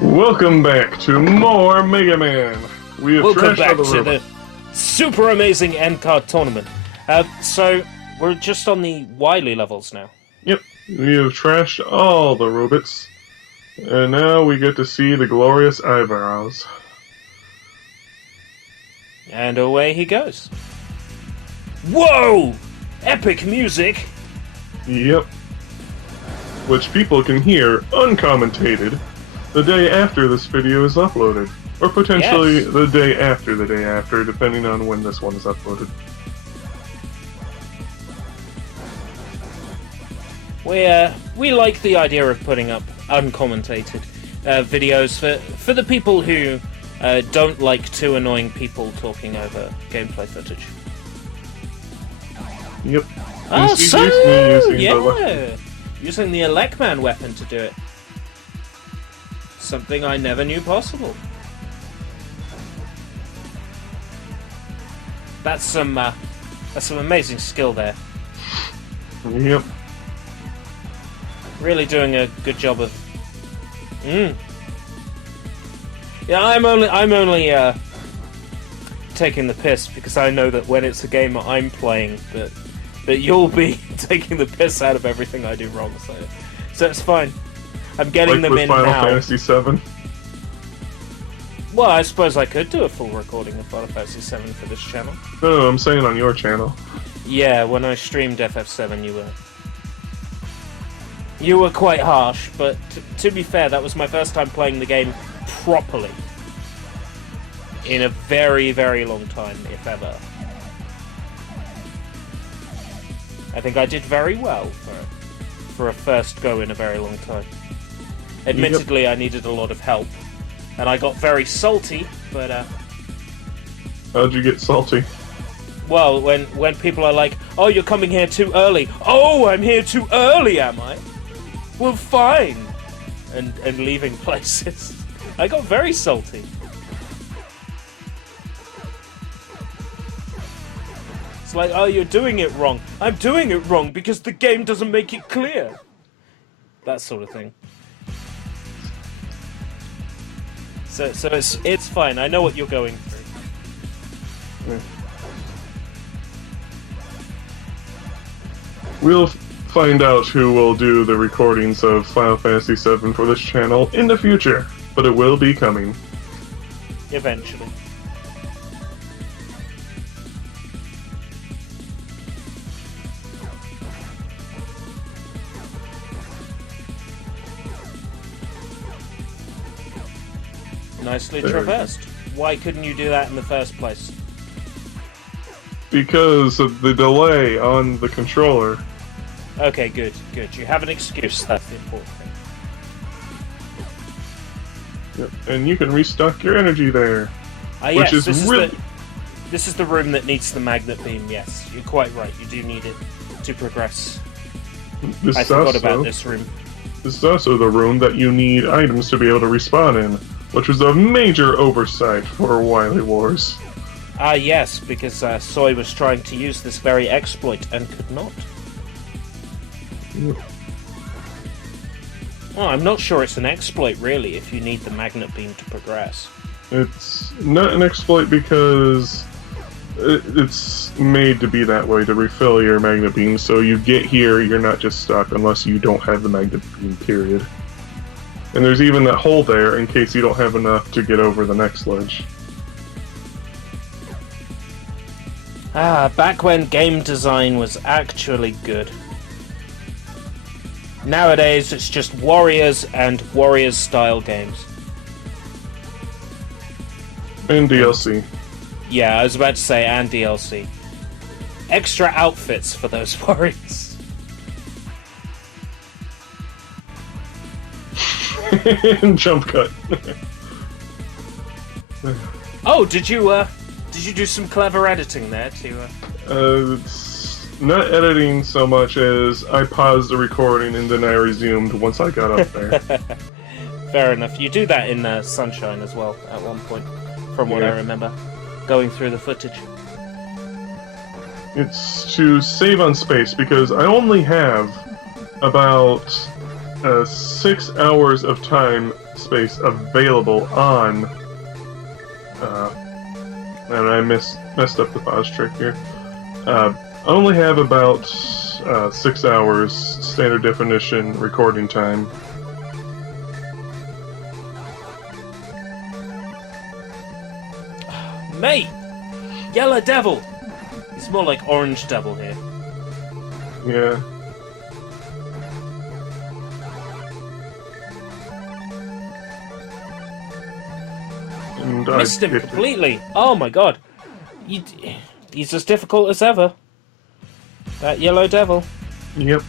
Welcome back to more Mega Man. We have Welcome trashed back all to the the super amazing end card tournament. So we're just on the Wily levels now. Yep, we have trashed all the robots, and now we get to see the glorious eyebrows. And away he goes. Whoa! Epic music! Yep. Which people can hear uncommentated the day after this video is uploaded. Or potentially Yes. the day after, depending on when this one is uploaded. We like the idea of putting up uncommentated videos for the people who don't like two annoying people talking over gameplay footage. Yep. Oh, And so CJ's me yeah, using the Elecman weapon to do it. Something I never knew possible. That's some amazing skill there. Yep. Really doing a good job of. Yeah, I'm only taking the piss because I know that when it's a game that I'm playing, that you'll be taking the piss out of everything I do wrong. So it's fine. I'm getting Like them with in Final now. Fantasy VII. Well, I suppose I could do a full recording of Final Fantasy VII for this channel. No, I'm saying on your channel. Yeah, when I streamed FF7, you were quite harsh, but to be fair, that was my first time playing the game properly in a very, very long time, if ever. I think I did very well for a first go in a very long time. Admittedly, I needed a lot of help, and I got very salty, but How'd you get salty? well, when people are like, "Oh, you're coming here too early." Oh, I'm here too early, am I? Well, fine. And leaving places. I got very salty. It's like, "Oh, you're doing it wrong." I'm doing it wrong because the game doesn't make it clear. That sort of thing. So it's fine. I know what you're going through. We'll find out who will do the recordings of Final Fantasy VII for this channel in the future, but it will be coming. Eventually. Nicely There we go. traversed. Why couldn't you do that in the first place? Because of the delay on the controller. Okay, good. You have an excuse, that's the important thing. Yep. And you can restock your energy there. Yes, Which is really... this is the room that needs the magnet beam, yes. You're quite right, you do need it to progress. This I is forgot also, about this room. This is also the room that you need items to be able to respawn in, which was a major oversight for Wily Wars. Ah, yes, because Soy was trying to use this very exploit and could not. Yep. Well, I'm not sure it's an exploit, really, if you need the magnet beam to progress. It's not an exploit because it's made to be that way, to refill your magnet beam, so you get here, you're not just stuck unless you don't have the magnet beam, period. And there's even that hole there in case you don't have enough to get over the next ledge. Ah, back when game design was actually good. Nowadays, it's just Warriors and Warriors-style games. And DLC. Yeah, I was about to say, and DLC. Extra outfits for those Warriors. Jump cut. Oh, did you do some clever editing there to? It's not editing so much as I paused the recording and then I resumed once I got up there. Fair enough. You do that in Sunshine as well at one point, from what I remember, going through the footage. It's to save on space because I only have about 6 hours of time space available on. And I messed up the pause trick here. I only have about 6 hours standard definition recording time. Mate! Yellow Devil! It's more like Orange Devil here. Yeah. And Missed him completely! Oh my god. He's as difficult as ever. That Yellow Devil. Yep.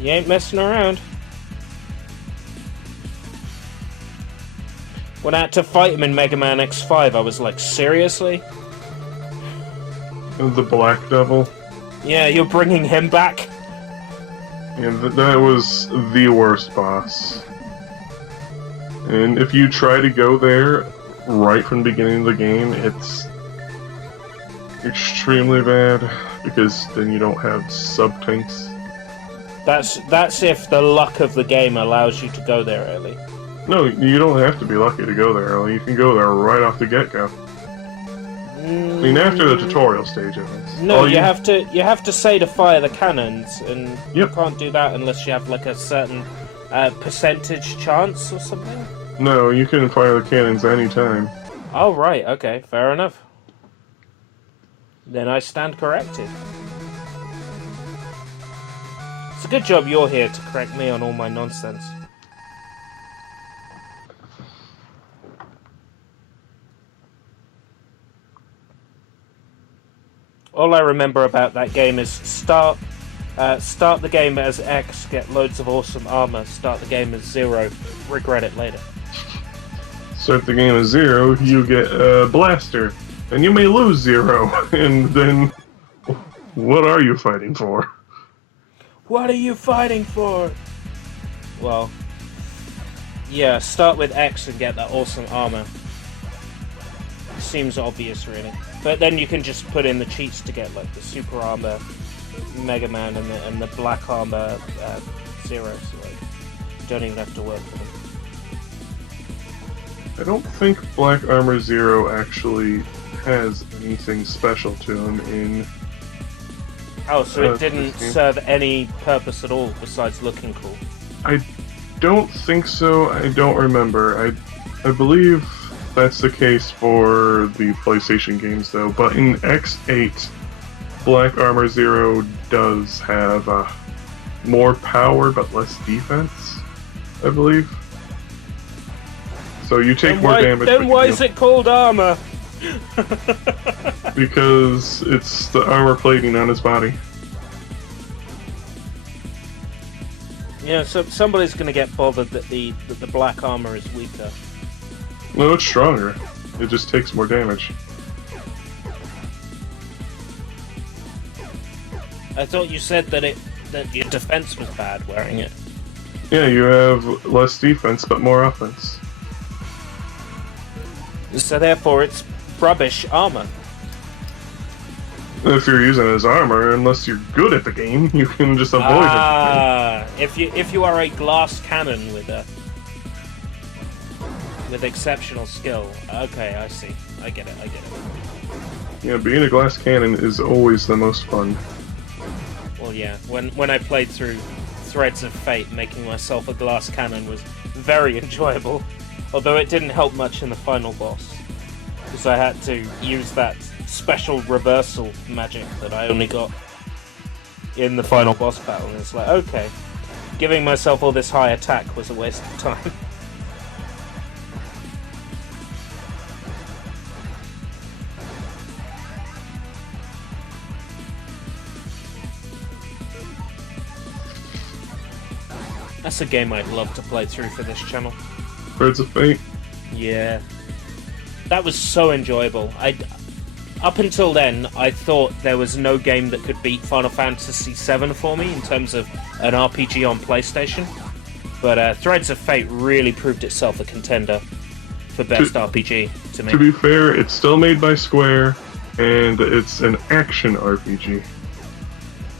He ain't messing around. When I had to fight him in Mega Man X5, I was like, seriously? The Black Devil. Yeah, you're bringing him back? Yeah, that was the worst boss. And if you try to go there right from the beginning of the game, it's extremely bad, because then you don't have sub-tanks. That's if the luck of the game allows you to go there early. No, you don't have to be lucky to go there early. You can go there right off the get-go. I mean, after the tutorial stage, at least. No, you have to say to fire the cannons, and you Yep. can't do that unless you have like a certain percentage chance or something. No, you can fire the cannons anytime. Oh right, okay, fair enough. Then I stand corrected. It's a good job you're here to correct me on all my nonsense. All I remember about that game is start the game as X, get loads of awesome armor. Start the game as 0, regret it later. Start the game as 0, you get a blaster, and you may lose 0, and then what are you fighting for? What are you fighting for? Well, yeah, start with X and get that awesome armor. Seems obvious, really. But then you can just put in the cheats to get like the super armor Mega Man and the black armor Zero, so like you don't even have to work for them. I don't think Black Armor Zero actually has anything special to him in... Oh, so it didn't serve any purpose at all besides looking cool? I don't think so. I don't remember. I believe that's the case for the PlayStation games, though. But in X8, Black Armor Zero does have more power but less defense, I believe. So you take more damage. Then why is it called armor? Because it's the armor plating on his body. Yeah, so somebody's going to get bothered that the black armor is weaker. No, it's stronger. It just takes more damage. I thought you said that your defense was bad wearing it. Yeah, you have less defense but more offense. So therefore it's rubbish armor. If you're using it as armor, unless you're good at the game, you can just avoid it. If you are a glass cannon with exceptional skill. Okay, I see. I get it. Yeah, being a glass cannon is always the most fun. Well, yeah. When I played through Threads of Fate, making myself a glass cannon was very enjoyable. Although it didn't help much in the final boss, because I had to use that special reversal magic that I only got in the final boss battle, and it's like, okay, giving myself all this high attack was a waste of time. That's a game I'd love to play through for this channel. Birds of Fate? Yeah. That was so enjoyable. Up until then, I thought there was no game that could beat Final Fantasy VII for me in terms of an RPG on PlayStation. But Threads of Fate really proved itself a contender for best RPG to me. To be fair, it's still made by Square, and it's an action RPG.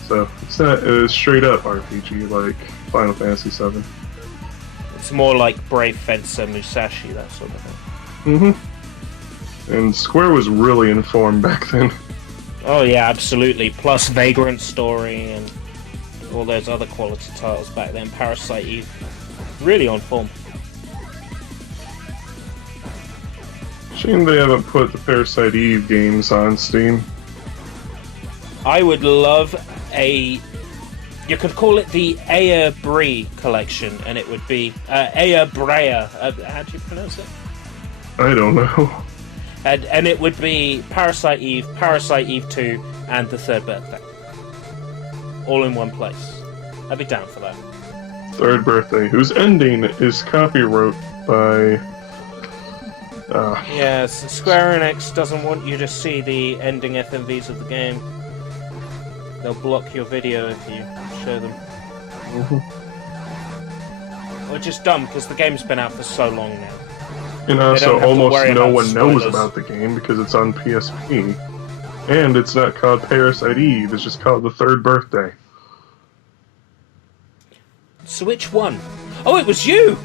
So, it's not a straight-up RPG like Final Fantasy VII. It's more like Brave Fencer, Musashi, that sort of thing. Mm-hmm. And Square was really informed back then. Oh yeah, absolutely. Plus Vagrant Story and all those other quality titles back then. Parasite Eve. Really on form. Shame they haven't put the Parasite Eve games on Steam. I would love a... You could call it the Aya Brie collection, and it would be... Aya Brea. How do you pronounce it? I don't know. And it would be Parasite Eve 2, and the Third Birthday. All in one place. I'd be down for that. Third Birthday, whose ending is copyright by... Yes, Square Enix doesn't want you to see the ending FMVs of the game. They'll block your video if you show them. Mm-hmm. Which is dumb, because the game's been out for so long now. And also, almost no one knows spoilers. about the game because it's on PSP. And it's not called Parasite Eve, it's just called The Third Birthday. So which one? Oh, it was you!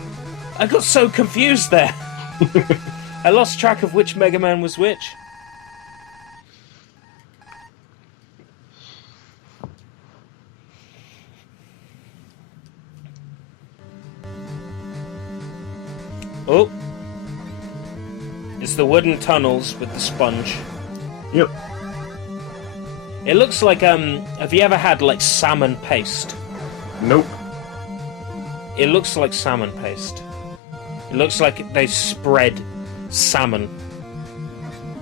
I got so confused there. I lost track of which Mega Man was which. Oh. It's the wooden tunnels with the sponge. Yep. It looks like, have you ever had, like, salmon paste? Nope. It looks like salmon paste. It looks like they spread salmon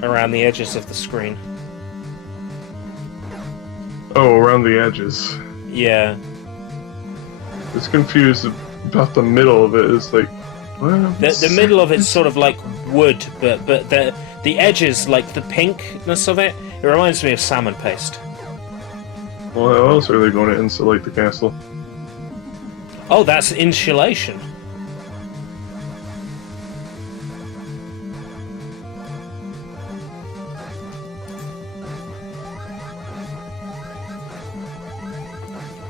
around the edges of the screen. Oh, around the edges. Yeah. It's confused about the middle of it. It's like, well, The middle of it's sort of like wood, but the edges, like the pinkness of it, it reminds me of salmon paste. Well, how else are they going to insulate the castle? Oh, that's insulation.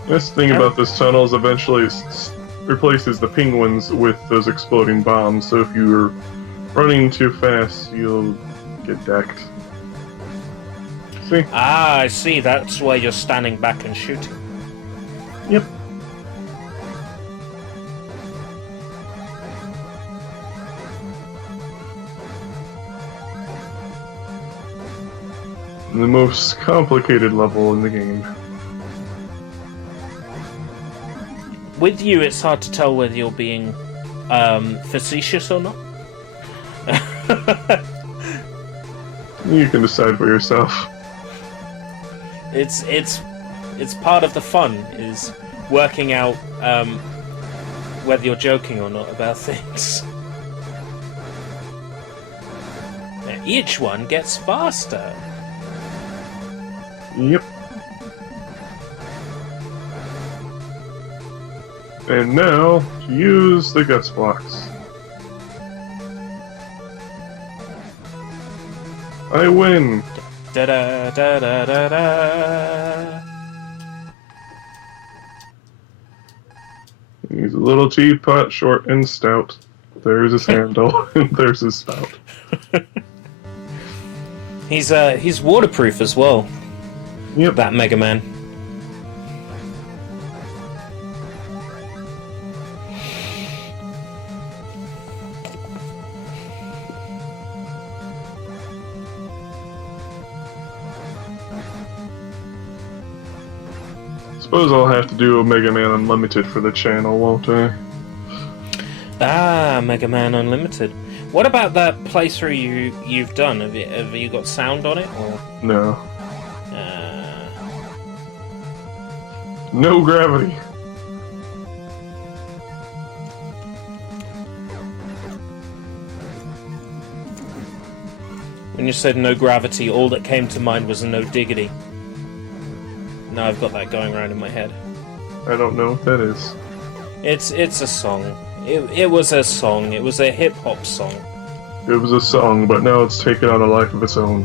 This thing about this tunnel is eventually replaces the penguins with those exploding bombs, so if you're running too fast, you'll get decked. See? Ah, I see. That's why you're standing back and shooting. Yep. The most complicated level in the game. With you, it's hard to tell whether you're being facetious or not. You can decide for yourself. It's part of the fun, is working out whether you're joking or not about things. Now, each one gets faster. Yep. And now, to use the guts blocks. I win! Da da da da da da. He's a little teapot, short and stout. There's his handle, and there's his spout. He's waterproof as well. Yep. That Mega Man. Suppose I'll have to do a Mega Man Unlimited for the channel, won't I? Ah, Mega Man Unlimited. What about that playthrough you've done? Have you got sound on it or? No. No gravity. When you said no gravity, all that came to mind was no diggity. Now I've got that going around in my head. I don't know what that is. It's a song. It was a song. It was a hip hop song. It was a song, but now it's taken on a life of its own.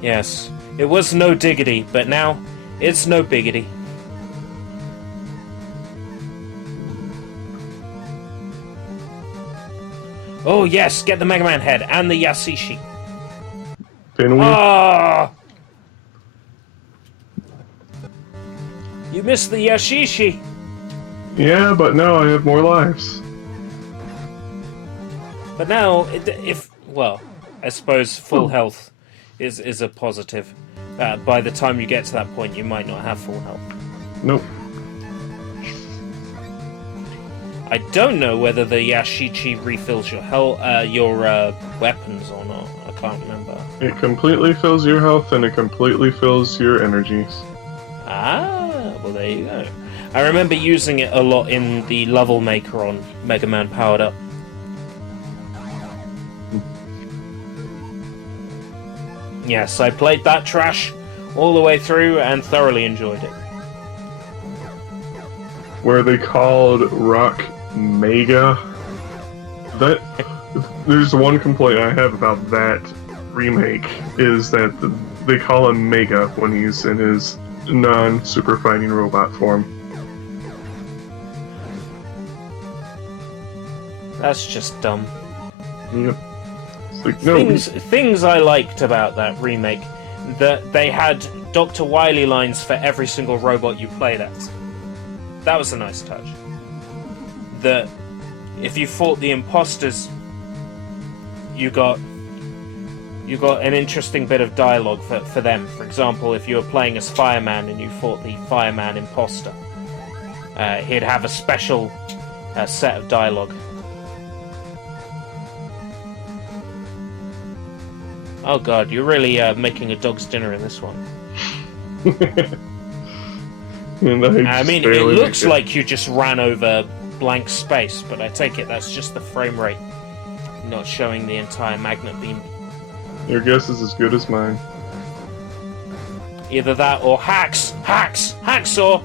Yes. It was no diggity, but now it's no biggity. Oh yes, get the Mega Man head and the Yashishi. Pinwheel? Ah! You missed the Yashishi. Yeah, but now I have more lives. But now, well, I suppose full health is a positive. By the time you get to that point, you might not have full health. Nope. I don't know whether the Yashichi refills your weapons or not. I can't remember. It completely fills your health and it completely fills your energies. Ah, well there you go. I remember using it a lot in the level maker on Mega Man Powered Up. Yes, I played that trash all the way through and thoroughly enjoyed it. Where they called Rock Mega. There's one complaint I have about that remake is that they call him Mega when he's in his non-super fighting robot form. That's just dumb. Yep. It's like, no. Things I liked about that remake, that they had Dr. Wily lines for every single robot you played as. That was a nice touch. That if you fought the imposters, you got an interesting bit of dialogue for them. For example, if you were playing as Fireman and you fought the Fireman imposter, he'd have a special set of dialogue. Oh god, you're really making a dog's dinner in this one. I mean, it looks like you just ran over blank space, but I take it that's just the frame rate, not showing the entire magnet beam. Your guess is as good as mine. Either that or hacksaw!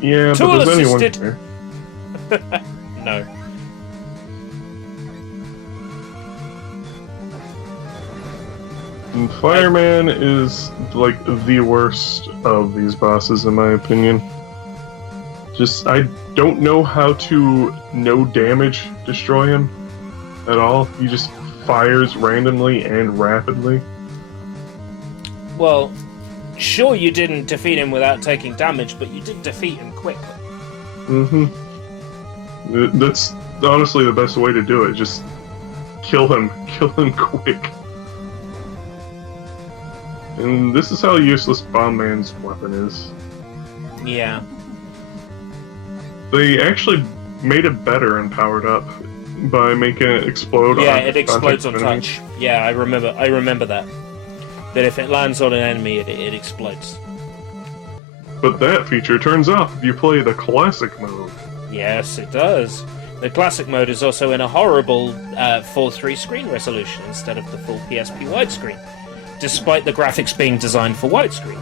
Yeah, Tool but there's assisted. anyone here. No. And Fireman is like the worst of these bosses in my opinion. Just, I don't know how to no damage destroy him at all. He just fires randomly and rapidly. Well, sure you didn't defeat him without taking damage, but you did defeat him quickly. Mm-hmm. That's honestly the best way to do it. Just kill him quick. And this is how useless Bomb Man's weapon is. Yeah. They actually made it better and powered up by making it explode. Yeah, on it explodes on enemies. touch. Yeah, I remember that. That if it lands on an enemy, it explodes. But that feature turns off if you play the classic mode. Yes, it does. The classic mode is also in a horrible 4:3 screen resolution instead of the full PSP widescreen, despite the graphics being designed for widescreen.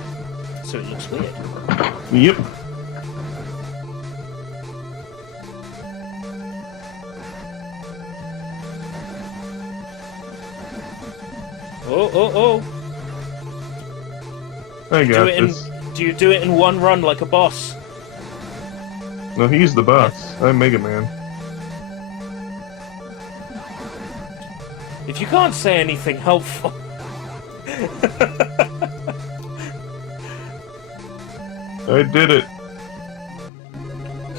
So it looks weird. Yep. Oh. I got this. Do you do it in one run like a boss? No, he's the boss. I'm Mega Man. If you can't say anything helpful... I did it.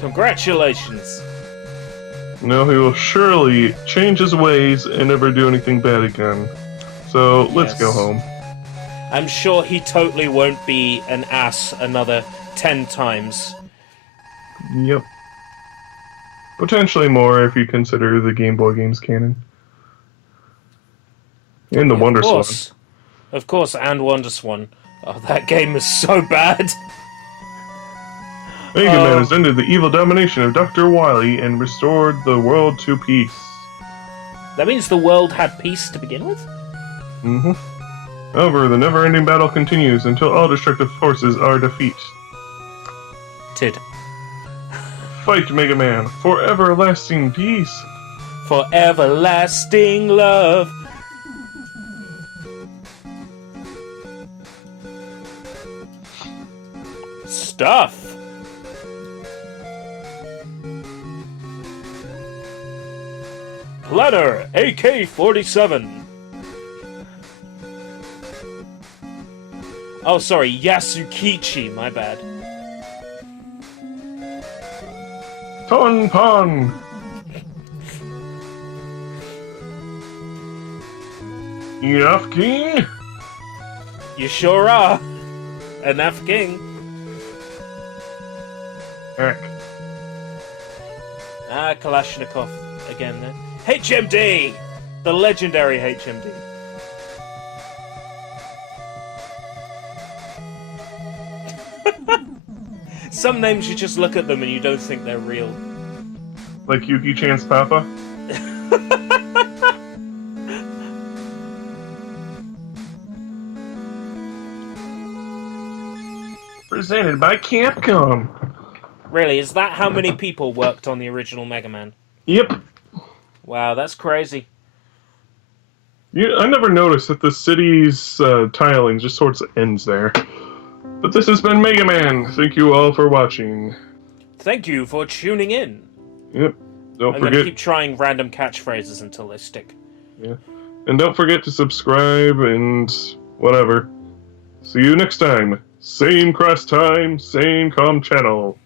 Congratulations. Now he will surely change his ways and never do anything bad again. So, let's go home. I'm sure he totally won't be an ass another 10 times. Yep. Potentially more if you consider the Game Boy games canon. And the Wonder Swan. Of course, and Wonder Swan. Oh, that game is so bad. Mega Man has ended the evil domination of Dr. Wily and restored the world to peace. That means the world had peace to begin with? Mm-hmm. However, the never-ending battle continues until all destructive forces are defeated. Fight, Mega Man, for everlasting peace. For everlasting love. Stuff. Leonard, AK-47. Oh, sorry, Yasukichi, my bad. Ton Pon. Enough King. You sure are. Enough King. Heck. Kalashnikov again then. HMD! The legendary HMD. Some names you just look at them and you don't think they're real. Like Yuki-chan's Papa? Presented by Capcom. Really, is that how many people worked on the original Mega Man? Yep. Wow, that's crazy. Yeah, I never noticed that the city's tiling just sort of ends there. But this has been Mega Man. Thank you all for watching. Thank you for tuning in. Yep. Don't I'm forget. going to keep trying random catchphrases until they stick. Yeah. And don't forget to subscribe and whatever. See you next time. Same cross time, same com channel.